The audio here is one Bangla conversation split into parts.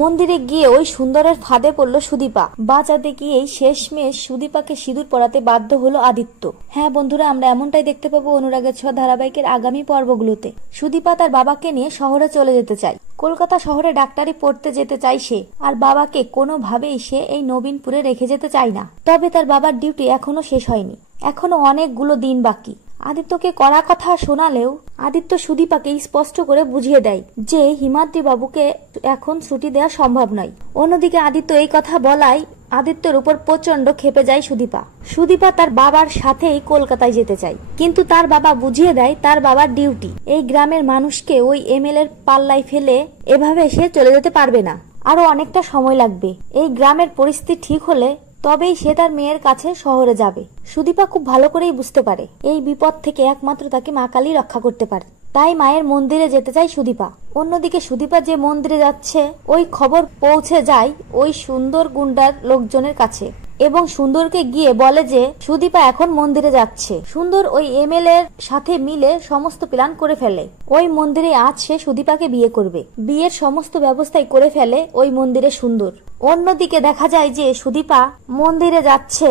মন্দিরে গিয়ে ওই সুন্দরের ফাঁদে পড়লো সুদীপা। বাঁচাতে গিয়েই শেষমেশ সুদীপাকে সিঁদুর পরাতে বাধ্য হলো আদিত্য। হ্যাঁ বন্ধুরা, আমরা এমনটাই দেখতে পাবো অনুরাগের ছোঁয়া ধারাবাহিকের আগামী পর্বগুলোতে। সুদীপা তার বাবাকে নিয়ে শহরে চলে যেতে চায়। কলকাতা শহরে ডাক্তারি পড়তে যেতে চায় সে, আর বাবাকে কোনোভাবেই সে এই নবীনপুরে রেখে যেতে চায় না। তবে তার বাবার ডিউটি এখনো শেষ হয়নি, এখনো অনেকগুলো দিন বাকি। আদিত্যকে কড়া কথা শোনালেও আদিত্য সুদীপাকে স্পষ্ট করে বুঝিয়ে দেয় যে হিমাদ্রি বাবুকে এখন ছুটি দেওয়া সম্ভব নয়। অন্যদিকে আদিত্য এই কথা বলায় আদিত্যর উপর প্রচন্ড ক্ষেপে যায় সুদীপা। সুদীপা তার বাবার সাথেই কলকাতায় যেতে চায়, কিন্তু তার বাবা বুঝিয়ে দেয় তার বাবার ডিউটি। এই গ্রামের মানুষকে ওই এমএলএ এর পাল্লায় ফেলে এভাবে সে চলে যেতে পারবে না, আরো অনেকটা সময় লাগবে। এই গ্রামের পরিস্থিতি ঠিক হলে তবেই সে তার মেয়ের কাছে শহরে যাবে। সুদীপা খুব ভালো করেই বুঝতে পারে এই বিপদ থেকে একমাত্র তাকে মা কালী রক্ষা করতে পারে, তাই মায়ের মন্দিরে যেতে চায় সুদীপা। অন্যদিকে সুদীপা যে মন্দিরে যাচ্ছে ওই খবর পৌঁছে যায় ওই সুন্দর গুন্ডার লোকজনের কাছে, এবং সুন্দরকে গিয়ে বলে যে সুদীপা এখন মন্দিরে যাচ্ছে। সুন্দর ওই এমএলএ এর সাথে মিলে সমস্ত প্ল্যান করে ফেলে। ওই মন্দিরে আজ সে সুদীপাকে বিয়ে করবে। বিয়ের সমস্ত ব্যবস্থাই করে ফেলে ওই মন্দিরে সুন্দর। অন্যদিকে দেখা যায় যে সুদীপা মন্দিরে যাচ্ছে,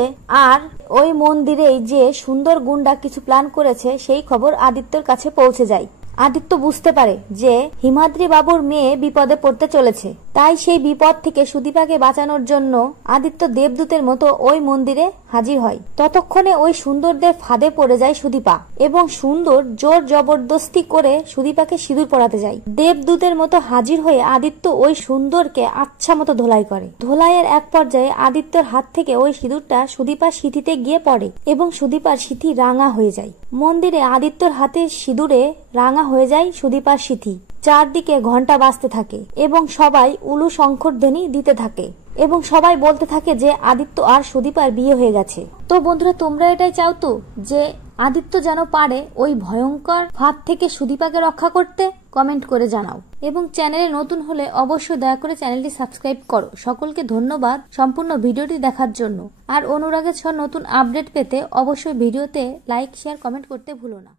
আর ওই মন্দিরেই যে সুন্দর গুন্ডা কিছু প্ল্যান করেছে সেই খবর আদিত্যর কাছে পৌঁছে যায়। আদিত্য বুঝতে পারে যে হিমাদ্রি বাবুর মেয়ে বিপদে পড়তে চলেছে, তাই সেই বিপদ থেকে সুদীপাকে বাঁচানোর জন্য আদিত্য দেবদূতের মতো ওই মন্দিরে হাজির হয়। ততক্ষণে ওই সুন্দরদের ফাঁদে পড়ে যায় সুদীপা, এবং সুন্দর জোর জবরদস্তি করে সুদীপাকে সিঁদুর পরাতে যায়। দেবদূতের মতো হাজির হয়ে আদিত্য ওই সুন্দরকে আচ্ছা মতো ধোলাই করে। ধোলাইয়ের এক পর্যায়ে আদিত্যর হাত থেকে ওই সিঁদুরটা সুদীপার সিঁথিতে গিয়ে পড়ে, এবং সুদীপার সিঁথি রাঙা হয়ে যায়। মন্দিরে আদিত্যর হাতে সিঁদুরে রাঙা হয়ে যায় সুদীপার সিঁথি। চারদিকে ঘন্টা বাজতে থাকে এবং সবাই উলু শঙ্খধ্বনি দিতে থাকে, এবং সবাই বলতে থাকে যে আদিত্য আর সুদীপার বিয়ে হয়ে গেছে। তো বন্ধুরা, তোমরা এটাই চাও তো যে আদিত্য যেন পারে ওই ভয়ঙ্কর ফাঁদ থেকে সুদীপাকে রক্ষা করতে? কমেন্ট করে জানাও, এবং চ্যানেলে নতুন হলে অবশ্যই দয়া করে চ্যানেলটি সাবস্ক্রাইব করো। সকলকে ধন্যবাদ সম্পূর্ণ ভিডিওটি দেখার জন্য। আর অনুরাগের ছোঁয়া নতুন আপডেট পেতে অবশ্যই ভিডিওতে লাইক, শেয়ার, কমেন্ট করতে ভুলো না।